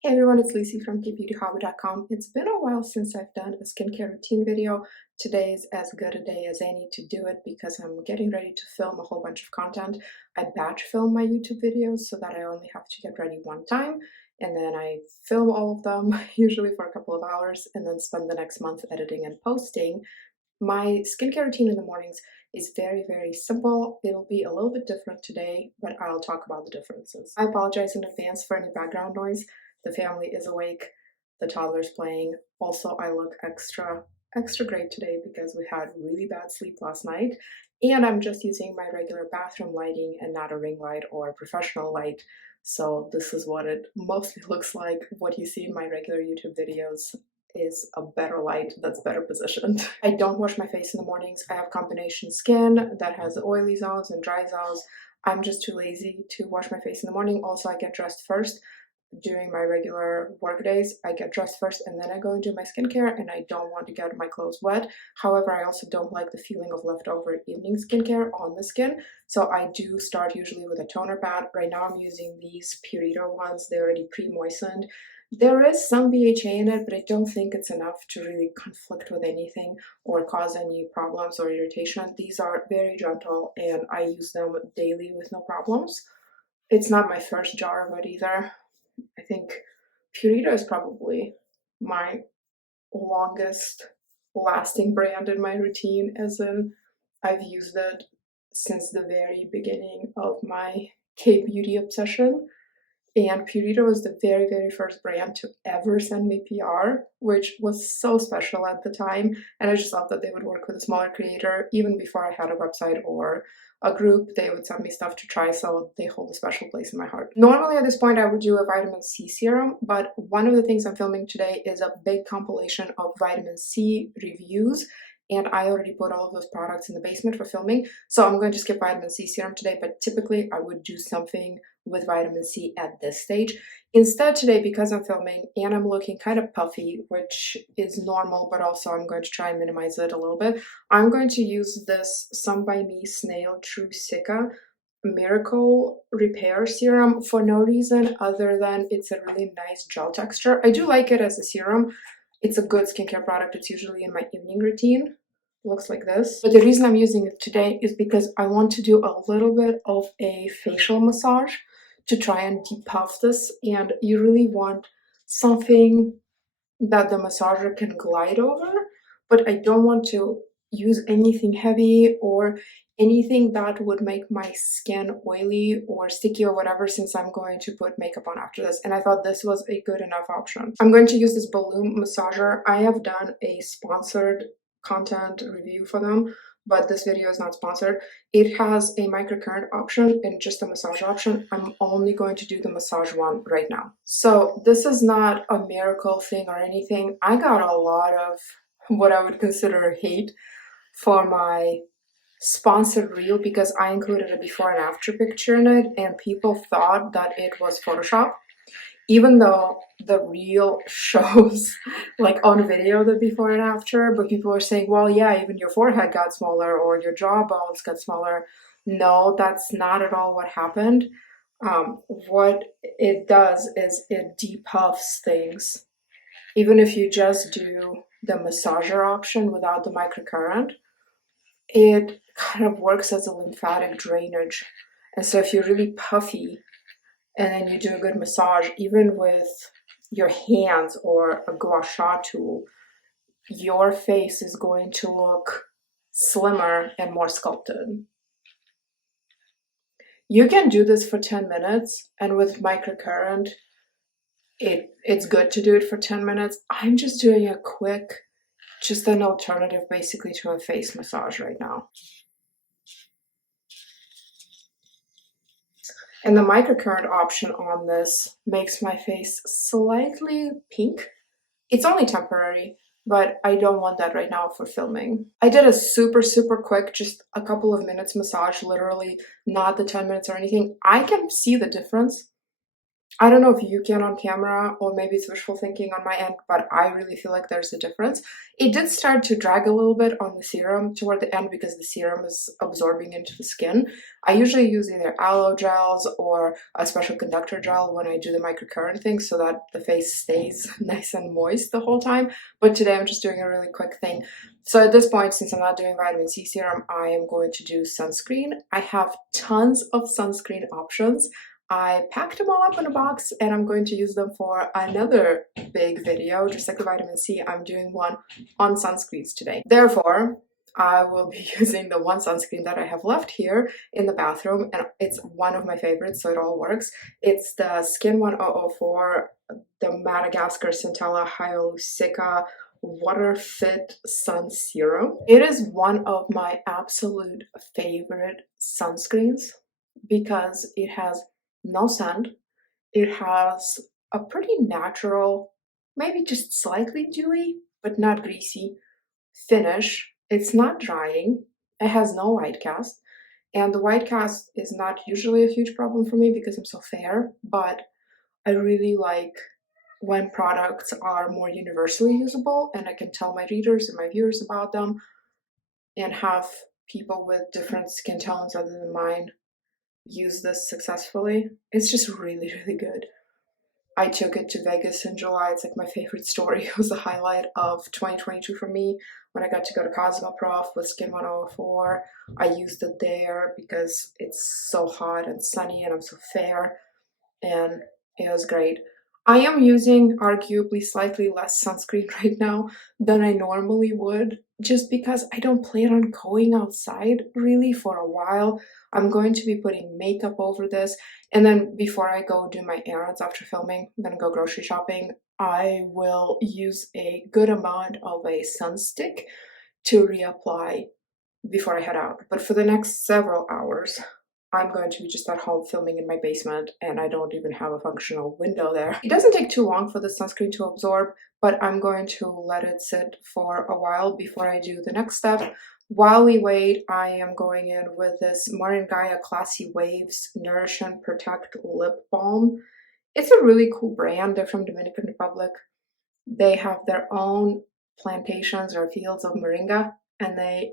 Hey everyone, it's Lucy from KBeautyHobbit.com. It's been a while since I've done a skincare routine video. Today's as good a day as any to do it because I'm getting ready to film a whole bunch of content. I batch film my YouTube videos so that I only have to get ready one time, and then I film all of them, usually for a couple of hours, and then spend the next month editing and posting. My skincare routine in the mornings is very simple. It'll be a little bit different today, but I'll talk about the differences. I apologize in advance for any background noise. The family is awake, the toddler's playing. Also, I look extra great today because we had really bad sleep last night, and I'm just using my regular bathroom lighting and not a ring light or a professional light. So this is what it mostly looks like. What you see in my regular YouTube videos is a better light that's better positioned. I don't wash my face in the mornings. I have combination skin that has oily zones and dry zones. I'm just too lazy to wash my face in the morning. Also, I get dressed first. During my regular work days, I get dressed first and then I go and do my skincare, and I don't want to get my clothes wet. However, I also don't like the feeling of leftover evening skincare on the skin, so I do start usually with a toner pad. Right now I'm using these Purito ones. They're already pre-moistened. There is some BHA in it, but I don't think it's enough to really conflict with anything or cause any problems or irritation. These are very gentle and I use them daily with no problems. It's not my first jar of it either. I think Purito is probably my longest lasting brand in my routine, as in I've used it since the very beginning of my K-beauty obsession. And Purito was the very first brand to ever send me PR, which was so special at the time. And I just thought that they would work with a smaller creator. Even before I had a website or a group, they would send me stuff to try, so they hold a special place in my heart. Normally at this point I would do a vitamin C serum, but one of the things I'm filming today is a big compilation of vitamin C reviews, and I already put all of those products in the basement for filming, so I'm going to skip vitamin C serum today, but typically I would do something with vitamin C at this stage. Instead today, because I'm filming and I'm looking kind of puffy, which is normal, but also I'm going to try and minimize it a little bit, I'm going to use this Some by Me Snail Truecica Miracle Repair Serum for no reason other than it's a really nice gel texture. I do like it as a serum. It's a good skincare product. It's usually in my evening routine. Looks like this. But the reason I'm using it today is because I want to do a little bit of a facial massage to try and depuff this, and you really want something that the massager can glide over, but I don't want to use anything heavy or anything that would make my skin oily or sticky or whatever, since I'm going to put makeup on after this, and I thought this was a good enough option. I'm going to use this Baloom massager. I have done a sponsored content review for them, but this video is not sponsored. It has a microcurrent option and just a massage option. I'm only going to do the massage one right now. So this is not a miracle thing or anything. I got a lot of what I would consider hate for my sponsored reel because I included a before and after picture in it, and people thought that it was Photoshop, even though the reel shows like on video the before and after, but people are saying, well, yeah, even your forehead got smaller or your jawbones got smaller. No, that's not at all what happened. What it does is it depuffs things. Even if you just do the massager option without the microcurrent, it kind of works as a lymphatic drainage. And so if you're really puffy and then you do a good massage, even with your hands or a gua sha tool, your face is going to look slimmer and more sculpted. You can do this for 10 minutes, and with microcurrent, it's good to do it for 10 minutes. I'm just doing a quick, just an alternative basically to a face massage right now. And the microcurrent option on this makes my face slightly pink. It's only temporary, but I don't want that right now for filming. I did a super quick, just a couple of minutes massage, literally not the 10 minutes or anything. I can see the difference. I don't know if you can on camera or maybe it's wishful thinking on my end, but I really feel like there's a difference. It did start to drag a little bit on the serum toward the end because the serum is absorbing into the skin. I usually use either aloe gels or a special conductor gel when I do the microcurrent thing so that the face stays nice and moist the whole time. But today I'm just doing a really quick thing. So at this point, since I'm not doing vitamin C serum, I am going to do sunscreen. I have tons of sunscreen options. I packed them all up in a box and I'm going to use them for another big video. Just like the vitamin C, I'm doing one on sunscreens today. Therefore, I will be using the one sunscreen that I have left here in the bathroom, and it's one of my favorites, so it all works. It's the Skin 1004, the Madagascar Centella Hyalu-CICA Water Fit Sun Serum. It is one of my absolute favorite sunscreens because it has no scent. It has a pretty natural, maybe just slightly dewy, but not greasy finish. It's not drying. It has no white cast. And the white cast is not usually a huge problem for me because I'm so fair, but I really like when products are more universally usable and I can tell my readers and my viewers about them and have people with different skin tones other than mine use this successfully. It's just really, really good. I took it to Vegas in July. It's like my favorite story. It was the highlight of 2022 for me when I got to go to Cosmoprof with Skin 104. I used it there because it's so hot and sunny and I'm so fair, and it was great. I am using arguably slightly less sunscreen right now than I normally would, just because I don't plan on going outside really for a while. I'm going to be putting makeup over this, and then before I go do my errands after filming, I'm gonna go grocery shopping, I will use a good amount of a sun stick to reapply before I head out. But for the next several hours, I'm going to be just at home filming in my basement and I don't even have a functional window there. It doesn't take too long for the sunscreen to absorb, but I'm going to let it sit for a while before I do the next step. While we wait, I am going in with this Maringaya Classy Waves Nourish and Protect Lip Balm. It's a really cool brand. They're from Dominican Republic. They have their own plantations or fields of moringa, and they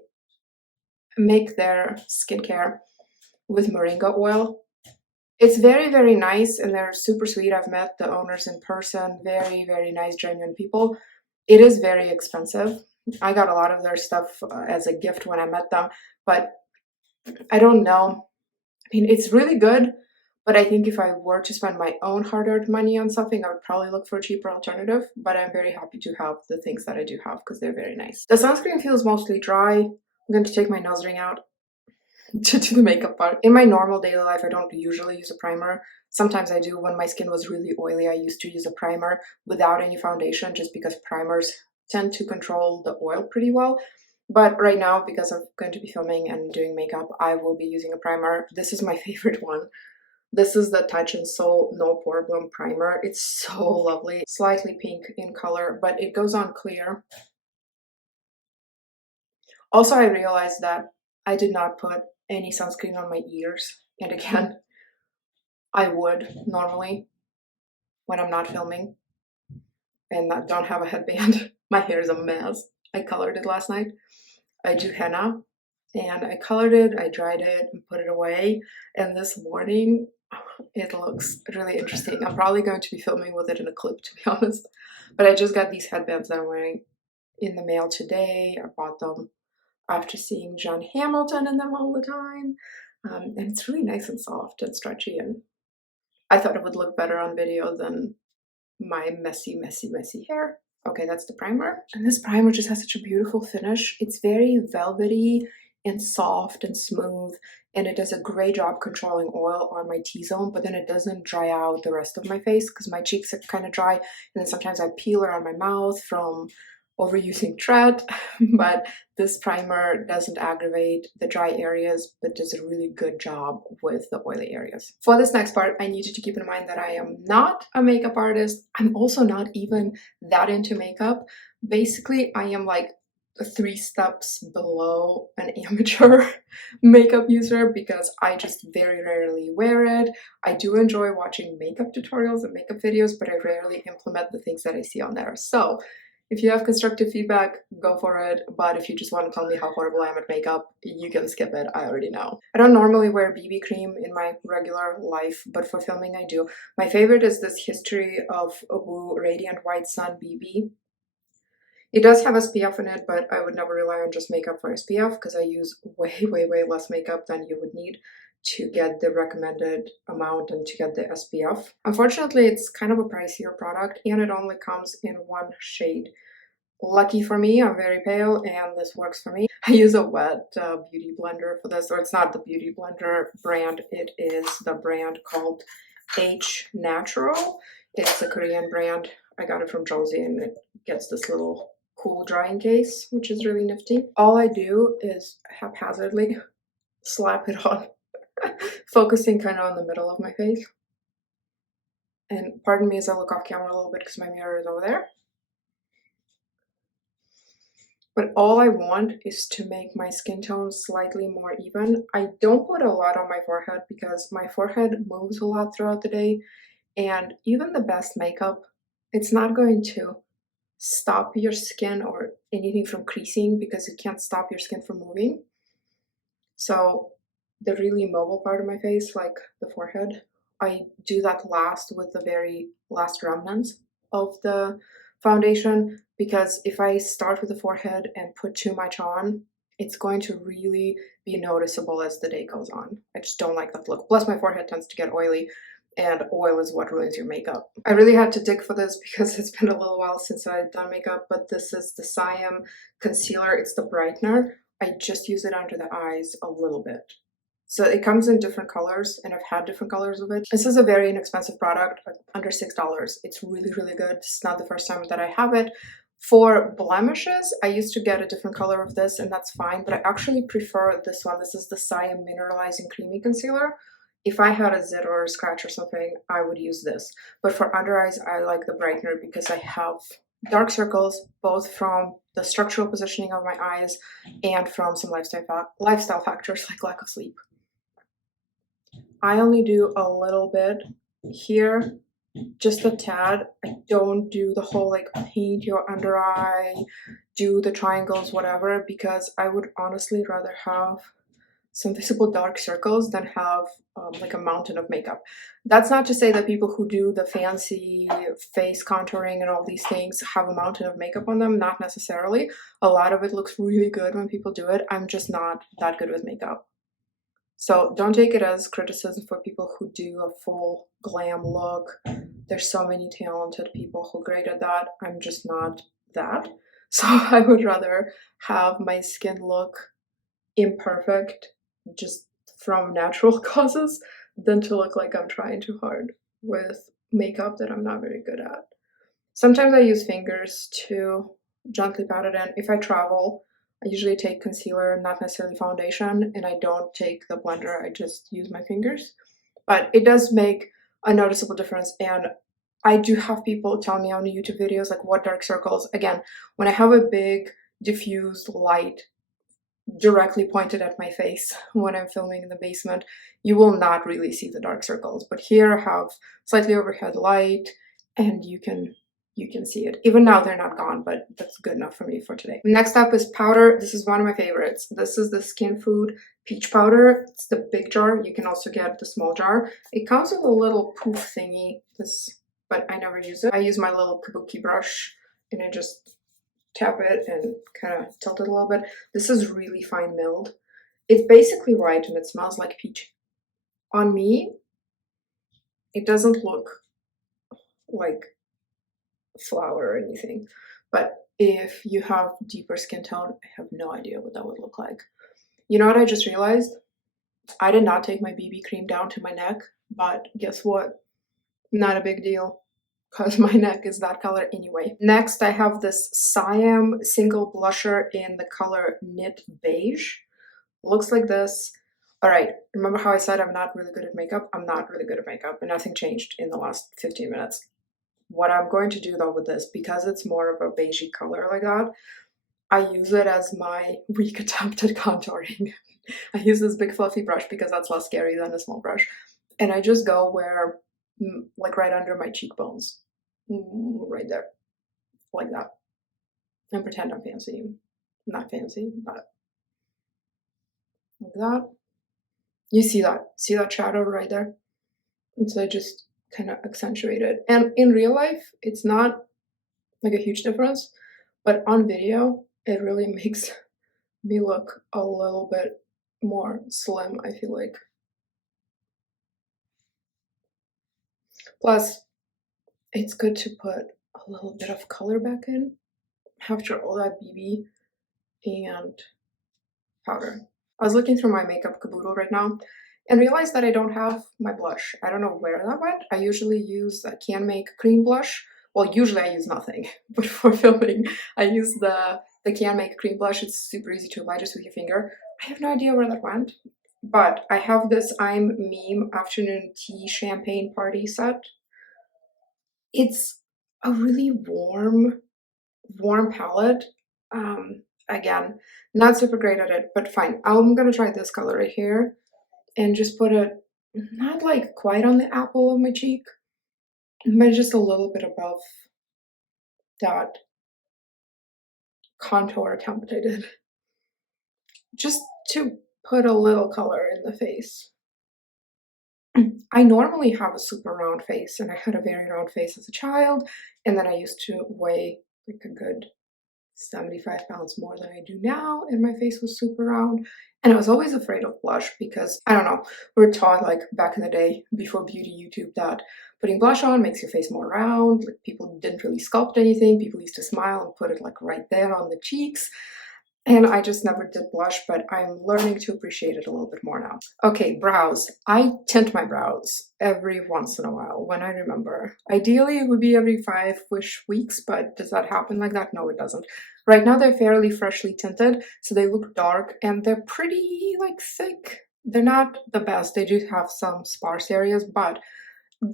make their skincare with moringa oil. It's very, very nice and they're super sweet. I've met the owners in person. Very, very nice, genuine people. It is very expensive. I got a lot of their stuff as a gift when I met them, but I don't know. I mean, it's really good, but I think if I were to spend my own hard-earned money on something, I would probably look for a cheaper alternative, but I'm very happy to have the things that I do have because they're very nice. The sunscreen feels mostly dry. I'm going to take my nose ring out to do the makeup part. In my normal daily life, I don't usually use a primer. Sometimes I do. When my skin was really oily, I used to use a primer without any foundation just because primers tend to control the oil pretty well. But right now, because I'm going to be filming and doing makeup, I will be using a primer. This is my favorite one. This is the Touch and Soul No Pore Bloom Primer. It's so lovely. Slightly pink in color, but it goes on clear. Also, I realized that I did not put any sunscreen on my ears. And again, I would normally when I'm not filming and I don't have a headband. My hair is a mess. I colored it last night. I do henna and I colored it, I dried it and put it away. And this morning, it looks really interesting. I'm probably going to be filming with it in a clip, to be honest. But I just got these headbands that I'm wearing in the mail today. I bought them after seeing John Hamilton in them all the time. And it's really nice and soft and stretchy, and I thought it would look better on video than my messy, messy, messy hair. Okay, that's the primer. And this primer just has such a beautiful finish. It's very velvety and soft and smooth, and it does a great job controlling oil on my T-zone, but then it doesn't dry out the rest of my face because my cheeks are kind of dry, and then sometimes I peel around my mouth from overusing Tret, but this primer doesn't aggravate the dry areas, but does a really good job with the oily areas. For this next part, I need you to keep in mind that I am not a makeup artist. I'm also not even that into makeup. Basically, I am like 3 steps below an amateur makeup user because I just very rarely wear it. I do enjoy watching makeup tutorials and makeup videos, but I rarely implement the things that I see on there. So if you have constructive feedback, go for it. But if you just want to tell me how horrible I am at makeup, you can skip it. I already know. I don't normally wear BB cream in my regular life, but for filming I do. My favorite is this History of Whoo Radiant White Sun BB. It does have SPF in it, but I would never rely on just makeup for SPF because I use way less makeup than you would need to get the recommended amount and to get the SPF. Unfortunately, it's kind of a pricier product and it only comes in one shade. Lucky for me, I'm very pale and this works for me. I use a wet beauty blender for this, or it's not the beauty blender brand, it is the brand called h.natural. It's a Korean brand. I got it from Josie and it gets this little cool drying case, which is really nifty. All I do is haphazardly slap it on, focusing kind of on the middle of my face. And pardon me as I look off camera a little bit because my mirror is over there. But all I want is to make my skin tone slightly more even. I don't put a lot on my forehead because my forehead moves a lot throughout the day, and even the best makeup, it's not going to stop your skin or anything from creasing because it can't stop your skin from moving. So the really mobile part of my face, like the forehead, I do that last with the very last remnants of the foundation, because if I start with the forehead and put too much on, it's going to really be noticeable as the day goes on. I just don't like that look. Plus my forehead tends to get oily, and oil is what ruins your makeup. I really had to dig for this because it's been a little while since I've done makeup, but this is the Saem concealer. It's the brightener. I just use it under the eyes a little bit. So it comes in different colors, and I've had different colors of it. This is a very inexpensive product, under $6. It's really good. It's not the first time that I have it. For blemishes, I used to get a different color of this, and that's fine, but I actually prefer this one. This is the Saem Mineralizing Creamy Concealer. If I had a zit or a scratch or something, I would use this. But for under eyes, I like the brightener because I have dark circles, both from the structural positioning of my eyes and from some lifestyle factors like lack of sleep. I only do a little bit here, just a tad. I don't do the whole like paint your under eye, do the triangles, whatever, because I would honestly rather have some visible dark circles than have like a mountain of makeup. That's not to say that people who do the fancy face contouring and all these things have a mountain of makeup on them. Not necessarily. A lot of it looks really good when people do it. I'm just not that good with makeup. So don't take it as criticism for people who do a full glam look. There's so many talented people who are great at that. I'm just not that. So I would rather have my skin look imperfect just from natural causes than to look like I'm trying too hard with makeup that I'm not very good at. Sometimes I use fingers to gently pat it in. If I travel, I usually take concealer, not necessarily foundation, and I don't take the blender, I just use my fingers. But it does make a noticeable difference, and I do have people tell me on YouTube videos like what dark circles. Again, when I have a big diffused light directly pointed at my face when I'm filming in the basement, you will not really see the dark circles. But here I have slightly overhead light and you can see it. Even now they're not gone, but that's good enough for me for today. Next up is powder. This is one of my favorites. This is the Skin Food Peach Powder. It's the big jar. You can also get the small jar. It comes with a little poof thingy, but I never use it. I use my little kabuki brush and I just tap it and kind of tilt it a little bit. This is really fine milled. It's basically white and it smells like peach. On me, it doesn't look like flour or anything, but if you have deeper skin tone, I have no idea what that would look like. You know what I just realized? I did not take my BB cream down to my neck, but guess what? Not a big deal, because my neck is that color anyway. Next, I have this Saem single blusher in the color Knit Beige. Looks like this. All right, remember how I said I'm not really good at makeup? I'm not really good at makeup, and nothing changed in the last 15 minutes. What I'm going to do though with this, because it's more of a beigey color like that, I use it as my weak attempt at contouring. I use this big fluffy brush because that's less scary than a small brush. And I just go where, like right under my cheekbones. Right there. Like that. And pretend I'm fancy. Not fancy, but like that. You see that? See that shadow right there? And so I just kind of accentuate it. And in real life, it's not like a huge difference, but on video, it really makes me look a little bit more slim, I feel like. Plus, it's good to put a little bit of color back in after all that BB and powder. I was looking through my makeup caboodle right now and realized that I don't have my blush. I don't know where that went. I usually use a Can Make cream blush. Well, usually I use nothing, but for filming, I use the Can Make cream blush. It's super easy to apply just with your finger. I have no idea where that went, but I have this I'm Meme Afternoon Tea Champagne Party set. It's a really warm palette. Again, not super great at it, but fine. I'm gonna try this color right here and just put it not like quite on the apple of my cheek, but just a little bit above that contour attempt I did. Just to put a little color in the face. I normally have a super round face, and I had a very round face as a child, and then I used to weigh like a good 75 pounds more than I do now, and my face was super round. And I was always afraid of blush because, I don't know, we were taught like back in the day before beauty YouTube that putting blush on makes your face more round. Like people didn't really sculpt anything. People used to smile and put it like right there on the cheeks. And I just never did blush, but I'm learning to appreciate it a little bit more now. Okay, brows. I tint my brows every once in a while when I remember. Ideally, it would be every 5-ish weeks, but does that happen like that? No, it doesn't. Right now, they're fairly freshly tinted, so they look dark and they're pretty, like, thick. They're not the best. They do have some sparse areas, but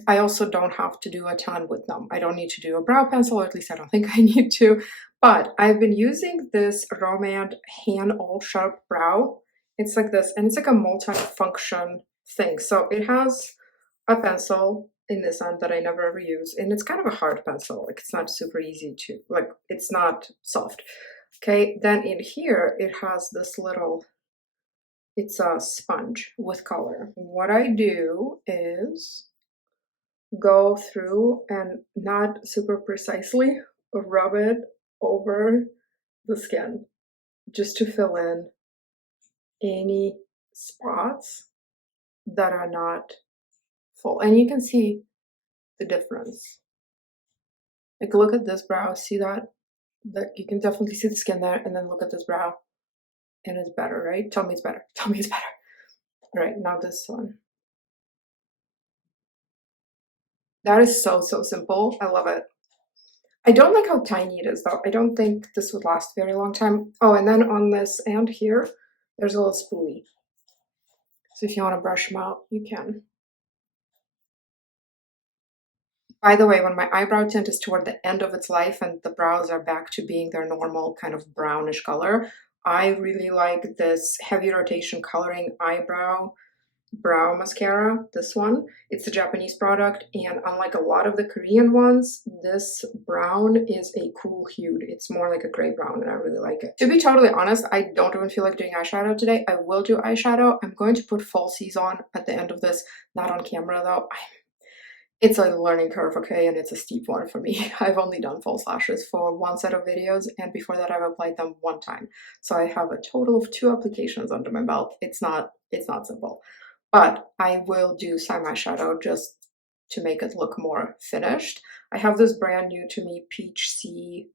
I also don't have to do a ton with them. I don't need to do a brow pencil, or at least I don't think I need to. But I've been using this Romand Hand All Sharp Brow. It's like this, and it's like a multi-function thing. So it has a pencil in this end that I never ever use, and it's kind of a hard pencil. Like it's not super easy to, like it's not soft. Okay, then in here it has this little, it's a sponge with color. What I do is go through and not super precisely rub it over the skin just to fill in any spots that are not full. And you can see the difference. Like look at this brow, see that? That you can definitely see the skin there, and then look at this brow and it's better, right? Tell me it's better. Tell me it's better. All right, now this one. That is so simple. I love it. I don't like how tiny it is though. I don't think this would last a very long time. Oh, and then on this and here, there's a little spoolie. So if you want to brush them out, you can. By the way, when my eyebrow tint is toward the end of its life and the brows are back to being their normal kind of brownish color, I really like this Heavy Rotation Coloring Eyebrow Brow Mascara, this one. It's a Japanese product, and unlike a lot of the Korean ones, this brown is a cool hued. It's more like a gray brown, and I really like it. To be totally honest, I don't even feel like doing eyeshadow today. I will do eyeshadow. I'm going to put falsies on at the end of this, not on camera though. It's a learning curve, okay, and it's a steep one for me. I've only done false lashes for one set of videos, and before that I've applied them one time. So I have a total of 2 applications under my belt. It's not simple. But I will do some eyeshadow just to make it look more finished. I have this brand new to me Peach Sea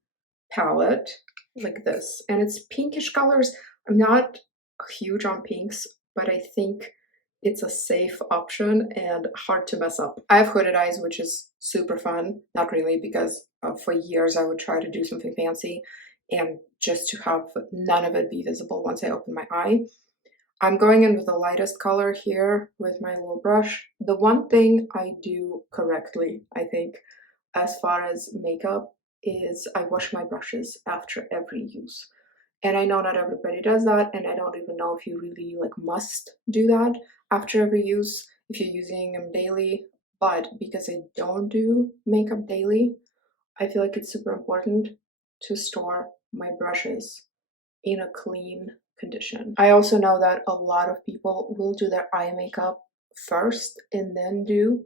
palette, like this, and it's pinkish colors. I'm not huge on pinks, but I think it's a safe option and hard to mess up. I have hooded eyes, which is super fun. Not really, because for years I would try to do something fancy and just to have none of it be visible once I open my eye. I'm going in with the lightest color here with my little brush. The one thing I do correctly, I think, as far as makeup is I wash my brushes after every use. And I know not everybody does that, and I don't even know if you really like must do that after every use if you're using them daily. But because I don't do makeup daily, I feel like it's super important to store my brushes in a clean condition. I also know that a lot of people will do their eye makeup first and then do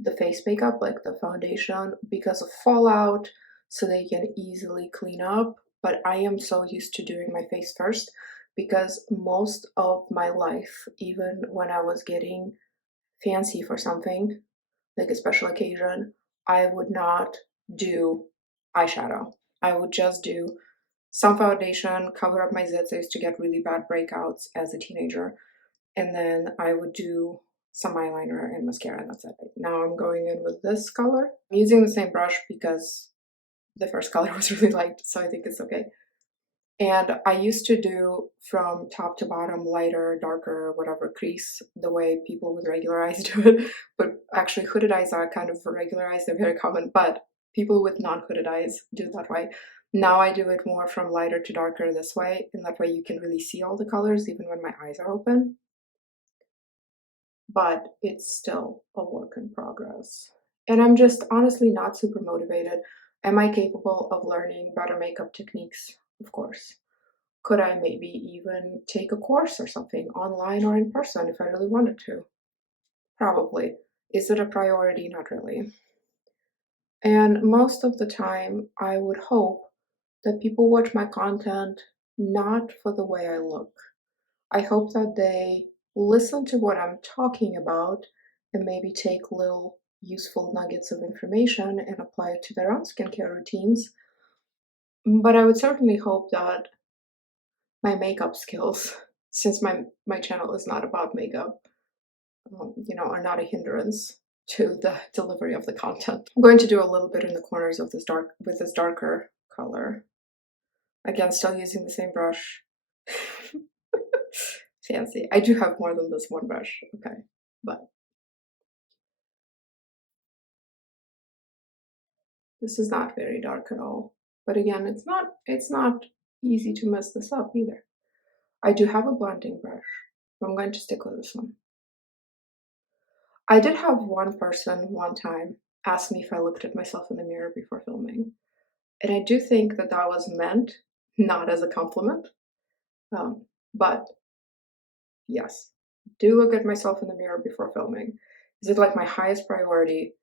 the face makeup, like the foundation, because of fallout, so they can easily clean up. But I am so used to doing my face first because most of my life, even when I was getting fancy for something, like a special occasion, I would not do eyeshadow. I would just do some foundation, cover up my zits. I used to get really bad breakouts as a teenager. And then I would do some eyeliner and mascara, and that's it. Now I'm going in with this color. I'm using the same brush because the first color was really light, so I think it's okay. And I used to do from top to bottom, lighter, darker, whatever crease, the way people with regular eyes do it. But actually hooded eyes are kind of regular eyes, they're very common, but people with non-hooded eyes do it that way. Now I do it more from lighter to darker this way, and that way you can really see all the colors even when my eyes are open. But it's still a work in progress. And I'm just honestly not super motivated. Am I capable of learning better makeup techniques? Of course. Could I maybe even take a course or something online or in person if I really wanted to? Probably. Is it a priority? Not really. And most of the time, I would hope that people watch my content not for the way I look. I hope that they listen to what I'm talking about and maybe take little useful nuggets of information and apply it to their own skincare routines. But I would certainly hope that my makeup skills, since my channel is not about makeup, are not a hindrance to the delivery of the content. I'm going to do a little bit in the corners of this darker color. Again, still using the same brush. Fancy. I do have more than this one brush, okay, but this is not very dark at all. But again, it's not easy to mess this up either. I do have a blending brush, but I'm going to stick with this one. I did have one person one time ask me if I looked at myself in the mirror before filming. And I do think that that was meant not as a compliment. But yes, do look at myself in the mirror before filming. Is it like my highest priority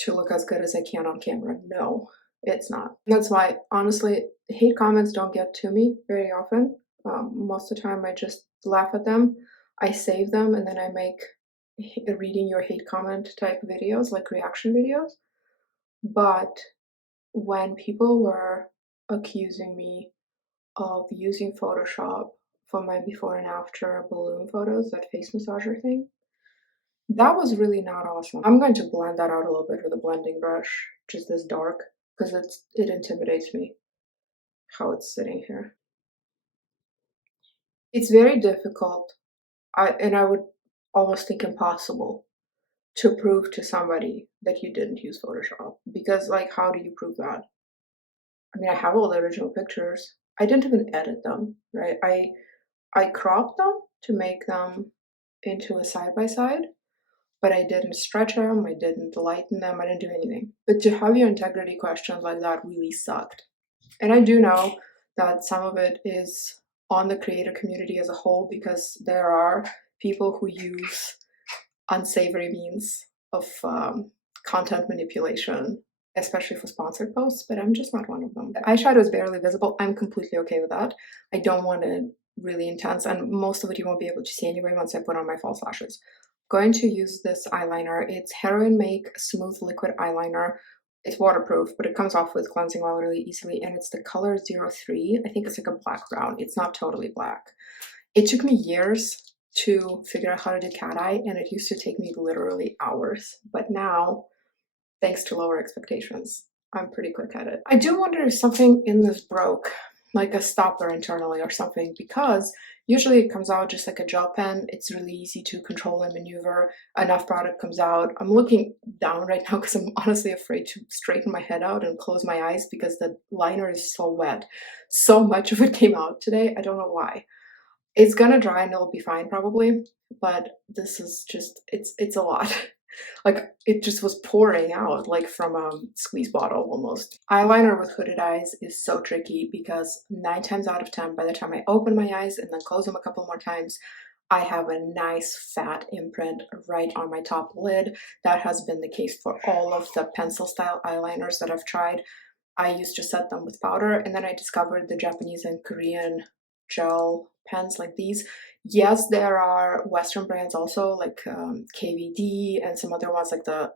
to look as good as I can on camera? No, it's not. That's why, honestly, hate comments don't get to me very often. Most of the time I just laugh at them, I save them, and then I make reading your hate comment type videos, like reaction videos. But when people were accusing me of using Photoshop for my before and after Baloom photos, that face massager thing, that was really not awesome. I'm going to blend that out a little bit with a blending brush, just this dark, because it intimidates me how it's sitting here. It's very difficult, and I would almost think impossible, to prove to somebody that you didn't use Photoshop. Because, like, how do you prove that? I mean, I have all the original pictures. I didn't even edit them, right? I cropped them to make them into a side-by-side, but I didn't stretch them, I didn't lighten them, I didn't do anything. But to have your integrity questioned like that really sucked. And I do know that some of it is on the creator community as a whole, because there are people who use unsavory means of content manipulation, especially for sponsored posts, but I'm just not one of them. The eyeshadow is barely visible. I'm completely okay with that. I don't want it really intense, and most of it you won't be able to see anyway once I put on my false lashes. I'm going to use this eyeliner. It's Heroin Make Smooth Liquid Eyeliner. It's waterproof, but it comes off with cleansing oil really easily, and it's the color 03. I think it's like a black brown. It's not totally black. It took me years to figure out how to do cat eye, and it used to take me literally hours. But now, thanks to lower expectations, I'm pretty quick at it. I do wonder if something in this broke, like a stopper internally or something, because Usually it comes out just like a gel pen. It's really easy to control and maneuver. Enough product comes out. I'm looking down right now because I'm honestly afraid to straighten my head out and close my eyes because the liner is so wet. So much of it came out today. I don't know why. It's gonna dry and it'll be fine probably, but this is just, it's a lot. Like, it just was pouring out like from a squeeze bottle almost. Eyeliner with hooded eyes is so tricky because 9 times out of 10, by the time I open my eyes and then close them a couple more times, I have a nice fat imprint right on my top lid. That has been the case for all of the pencil style eyeliners that I've tried. I used to set them with powder, and then I discovered the Japanese and Korean gel pens like these. Yes, there are Western brands also, like KVD and some other ones like the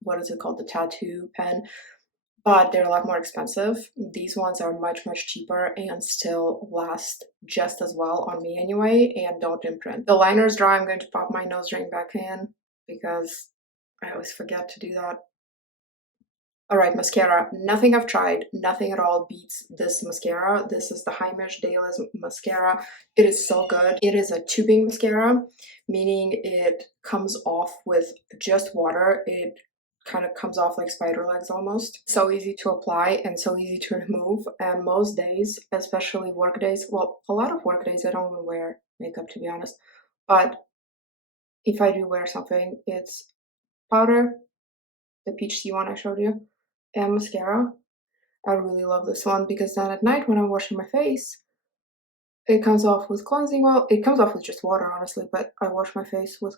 what is it called, the tattoo pen, but they're a lot more expensive. These ones are much cheaper and still last just as well on me anyway, and don't imprint. The liner's dry. I'm going to pop my nose ring back in because I always forget to do that. All right, mascara. Nothing I've tried, nothing at all beats this mascara. This is the Heimish Dailism mascara. It is so good. It is a tubing mascara, meaning it comes off with just water. It kind of comes off like spider legs almost. So easy to apply and so easy to remove. And most days, especially work days, well, a lot of work days I don't even wear makeup to be honest. But if I do wear something, it's powder, the peach tea one I showed you, and mascara. I really love this one because then at night when I'm washing my face, it comes off with cleansing oil. It comes off with just water, honestly, but I wash my face with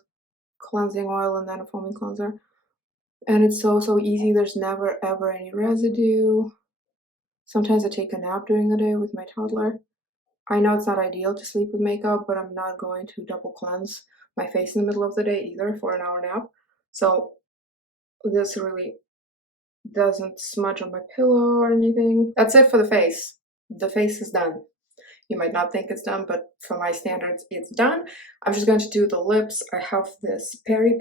cleansing oil and then a foaming cleanser. And it's so easy. There's never ever any residue. Sometimes I take a nap during the day with my toddler. I know it's not ideal to sleep with makeup, but I'm not going to double cleanse my face in the middle of the day either for an hour nap. So this really doesn't smudge on my pillow or anything. That's it for the face. The face is done. You might not think it's done, but for my standards, it's done. I'm just going to do the lips. I have this Peri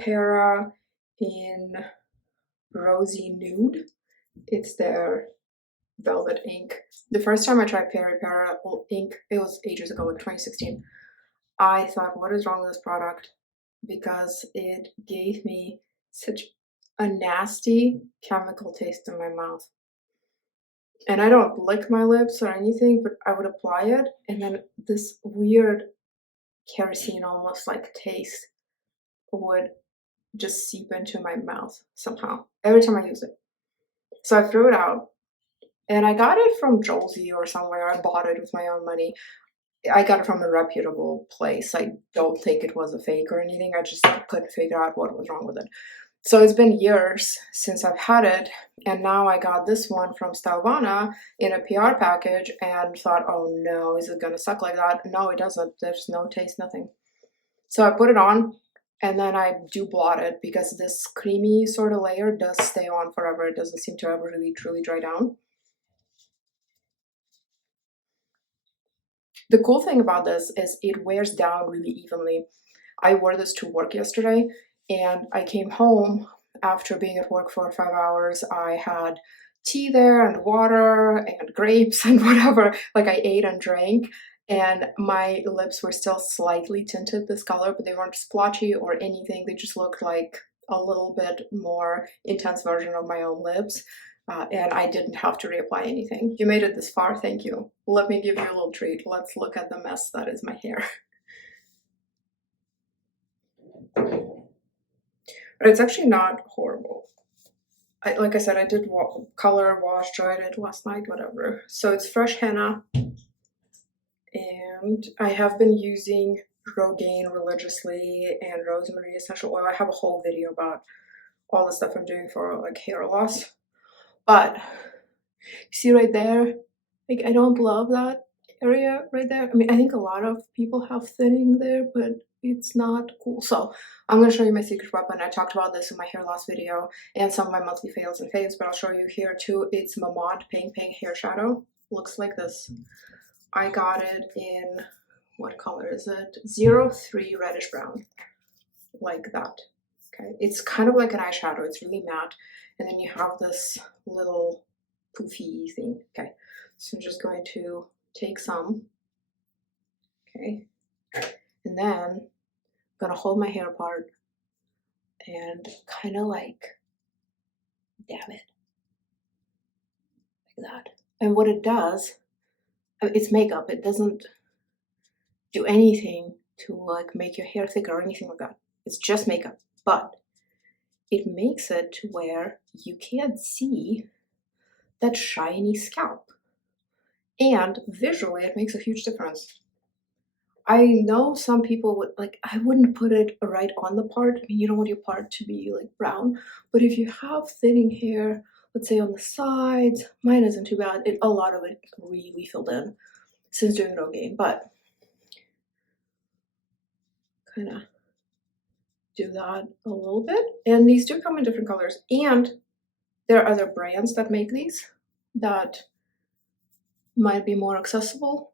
in Rosy Nude. It's their velvet ink. The first time I tried Peri ink, it was ages ago, like 2016. I thought, what is wrong with this product? Because it gave me such a nasty chemical taste in my mouth. And I don't lick my lips or anything, but I would apply it, and then this weird kerosene almost like taste would just seep into my mouth somehow every time I use it. So I threw it out, and I got it from Jolsey or somewhere. I bought it with my own money. I got it from a reputable place. I don't think it was a fake or anything. I just couldn't figure out what was wrong with it. So it's been years since I've had it, and now I got this one from Stelvana in a PR package and thought, oh no, is it gonna suck like that? No, it doesn't. There's no taste, nothing. So I put it on, and then I do blot it because this creamy sort of layer does stay on forever. It doesn't seem to ever really truly dry down. The cool thing about this is it wears down really evenly. I wore this to work yesterday, and I came home after being at work for 5 hours. I had tea there and water and grapes and whatever. Like, I ate and drank, and my lips were still slightly tinted this color, but they weren't splotchy or anything. They just looked like a little bit more intense version of my own lips. And I didn't have to reapply anything. You made it this far, thank you. Let me give you a little treat. Let's look at the mess that is my hair. But it's actually not horrible. Like I said, I did color wash, dried it last night, whatever. So it's fresh henna, and I have been using Rogaine religiously and rosemary essential oil. I have a whole video about all the stuff I'm doing for like hair loss. But you see right there, like, I don't love that area right there. I mean, I think a lot of people have thinning there, but it's not cool. So I'm going to show you my secret weapon. I talked about this in my hair loss video and some of my monthly fails and faves, but I'll show you here too. It's MAMONDE Pink Hair Shadow. Looks like this. I got it in, what color is it? 03 reddish brown, like that. Okay, it's kind of like an eyeshadow. It's really matte, and then you have this little poofy thing. Okay, so I'm just going to take some. Okay, And then I'm gonna hold my hair apart and kind of like dab it like that. And what it does, it's makeup. It doesn't do anything to like make your hair thicker or anything like that. It's just makeup, but it makes it to where you can't see that shiny scalp. And visually, it makes a huge difference. I know some people would like, I wouldn't put it right on the part. I mean, you don't want your part to be like brown, but if you have thinning hair, let's say on the sides, mine isn't too bad. A lot of it really filled in since doing Rogaine, but kind of do that a little bit. And these do come in different colors, and there are other brands that make these that might be more accessible.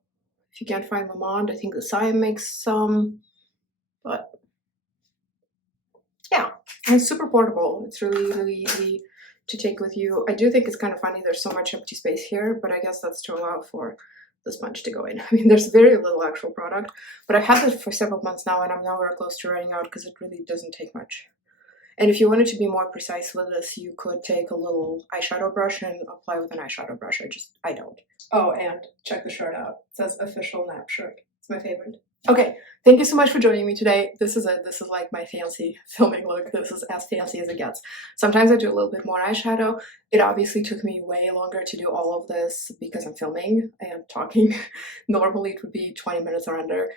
If you can't find MAMONDE, I think the Saem makes some, but yeah, and it's super portable. It's really easy to take with you. I do think it's kind of funny there's so much empty space here, but I guess that's to allow for the sponge to go in. I mean, there's very little actual product, but I've had this for several months now, and I'm nowhere close to running out because it really doesn't take much. And if you wanted to be more precise with this, you could take a little eyeshadow brush and apply with an eyeshadow brush. I don't. Oh, and check the shirt out. It says official nap shirt. It's my favorite. Okay, thank you so much for joining me today. This is like my fancy filming look. This is as fancy as it gets. Sometimes I do a little bit more eyeshadow. It obviously took me way longer to do all of this because I'm filming and talking. Normally it would be 20 minutes or under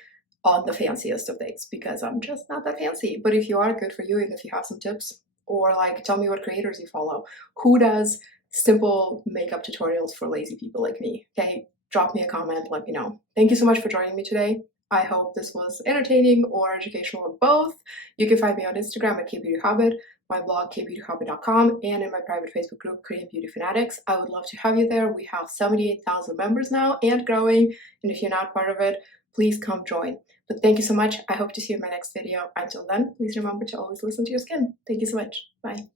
on the fanciest of things because I'm just not that fancy. But if you are, good for you. And if you have some tips, or like tell me what creators you follow, who does simple makeup tutorials for lazy people like me, okay? Drop me a comment, let me know. Thank you so much for joining me today. I hope this was entertaining or educational or both. You can find me on Instagram at KBeautyHobbit, my blog KBeautyHobbit.com, and in my private Facebook group Korean Beauty Fanatics. I would love to have you there. We have 78,000 members now and growing, and if you're not part of it, please come join. But thank you so much. I hope to see you in my next video. Until then, please remember to always listen to your skin. Thank you so much. Bye.